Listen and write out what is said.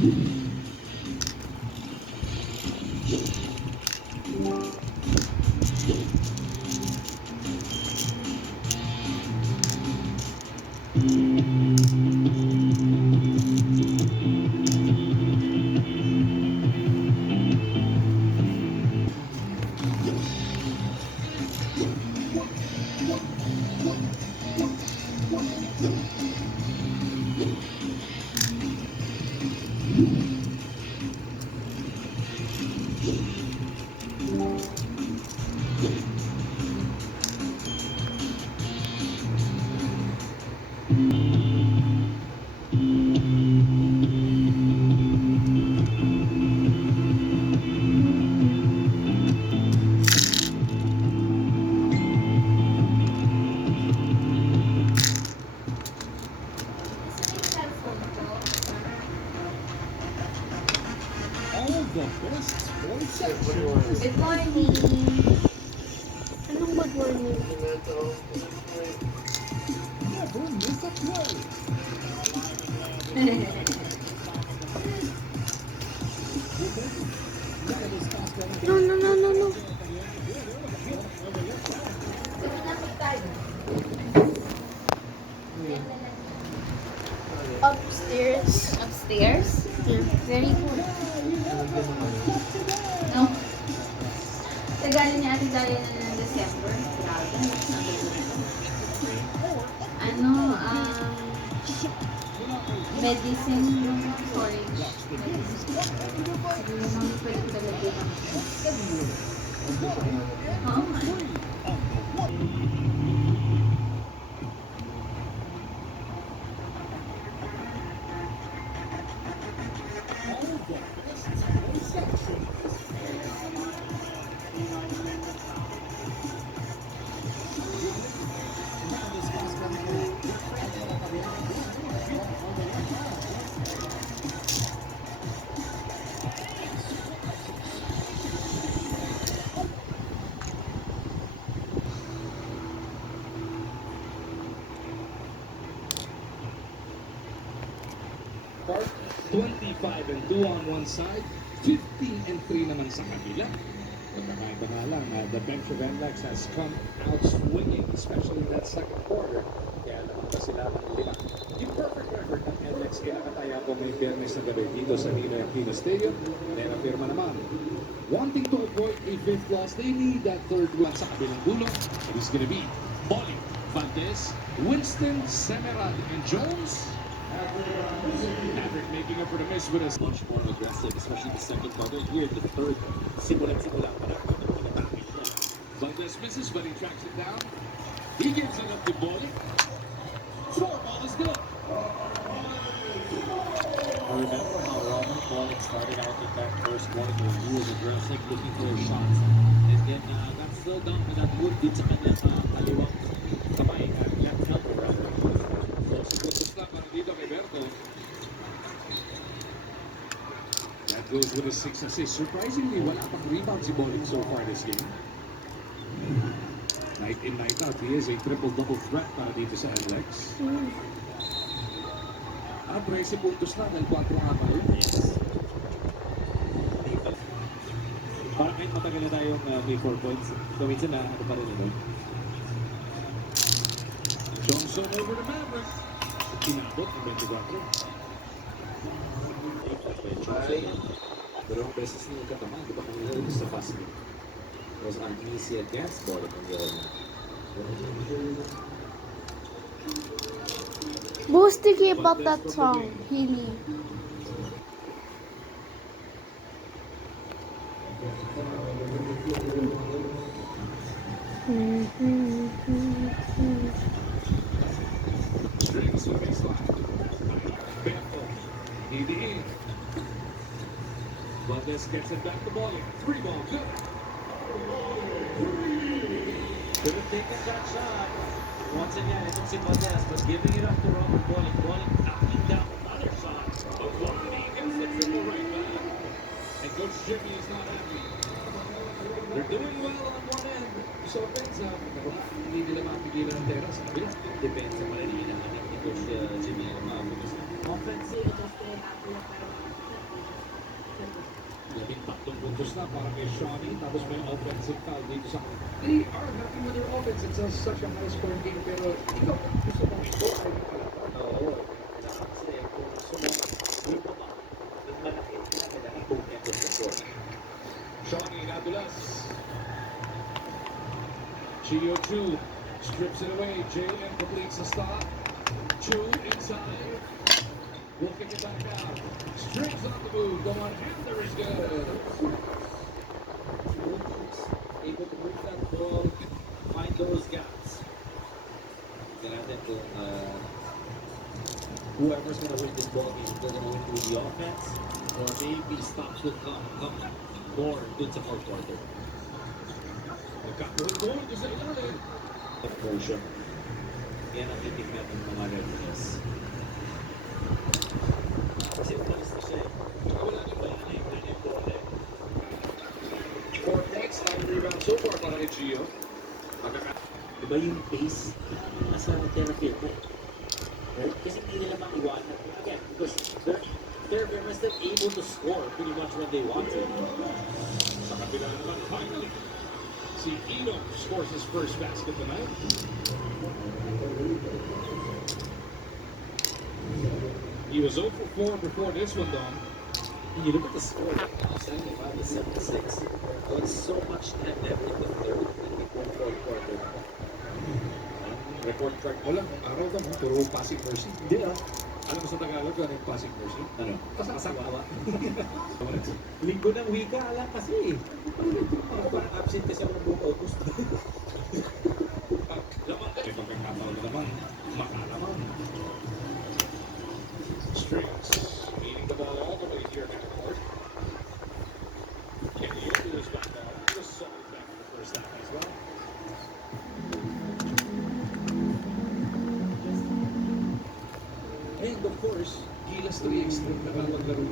Good morning. Anong good morning? No, no, no, no, no. Upstairs. Upstairs? Yeah. Very good. No. Tagalog niya Ate Dalia na ng December. Grabe. Ano, medicine yung storage. Medicine. Siguro naman pwede ko talaga yun. Oo nga. Park, 25-2 on one side, 15-3 naman sa kabila. Pagkakaita nga lang, the bench of NLEX has come out swinging, especially in that second quarter. Kaya naman pa sila ng 5. Yung perfect record ng NLEX kinakataya po may Biyernes na gabi dito sa Ninoy Aquino Stadium. Then afirma naman, wanting to avoid a 5th loss, they need that third one sa kabilang dulo. It is gonna be Bolly, Valdez, Winston, Semerad, and Jones. Maverick making up for the miss with us. Much more aggressive, especially the second quarter. Here in the third, simulan-simula pa lang ng pinatake siya. Valdez misses, but he tracks it down. He gives it up to Bolly. Short ball is good. I remember how Robert Pollock started out in that first quarter when he was aggressive, looking for his shots. And then got slowed down with that wood did sa kanya sa kaliwang kamay, left elbow rather. Putos na para dito kay Berto. That goes with a 6 assists. Surprisingly, wala pang rebound si Bolly so far this game. Night in, night out, he is a triple-double threat para dito sa NLEX. At 13 puntos na dahil 4 nga pa rin. Yes. Parang kahit matagal na tayong may 4 points, kuminsan na ano pa rin ito. Johnson over to Maverick. Tinabot ng 24. Dalawang beses na nagkatama, di ba kanina rin sa fast break? It was Artemisia against Bollock on the other night. Boss, to keep up that song, Healy. Strings to the baseline. Berto. Hindi. Valdez gets it back to Bolly. 3 ball, good. Could have taken that shot. Once again, it's si Valdez, but giving it up to Robert Bollock. Bollock knocking down another shot. But Rodney gets it from the right back. And Coach Jimmy is not happy. They're doing well on one end. So offense, hindi nila mapigilan ang tera sa kabila. Depends sa malilihan ni Coach Jimmy ang mga Offensive, just stay happy. Utos na para kay Shawnee, tapos may offensive foul dito sa... They are happy with their offense. It's such a high-scoring game, pero ikaw, gusto mong score ay pala. Oo. Kailangan kasi kung gusto mo win mo ba, mas malaki, kailangan both ends of the court. Shawnee Nadulas. Gio Chu strips it away. JM completes the stop. Chu inside. Will kick it back out. Strings on the move. Go on. Hamler is good. Able to move that ball, find those gaps. Tingnan natin kung whoever's gonna win this ball game, they're gonna win through the offense, or maybe stops will come more dun sa fourth quarter. Nagkakaroon doon sa ilalim. Of motion. Yan ang titignan ng mga referees. Kasi umalis na siya eh. Wala na Wala na yung ball eh. 4 points, 9 rebounds so far para kay Gio. Diba yung pace nasa Terrafield mo? Right? Kasi hindi nila maiwanan. Again, because they're very still able to score pretty much when they want to. Sa kabila naman, finally, si Eno scores his first basket tonight. He was 0 for 4 before this one, Don. And you look at the score, 75 to 76. Well, it's so much net in the third and the fourth quarter. Record track. Walang araw daw, puro passing mercy. Hindi ah. Alam mo sa Tagalog, ano yung passing mercy? Ano? Kasawa. Linggo ng wika, alam kasi. Parang absent kasi ako ng buong August. Lamang, may pagkakataon na naman, makalaman. Strings, meeting the ball all the way here at the court. And the Yoku is back on. He was solid back in the first half as well. And of course, Gilas 3 extreme na maglaro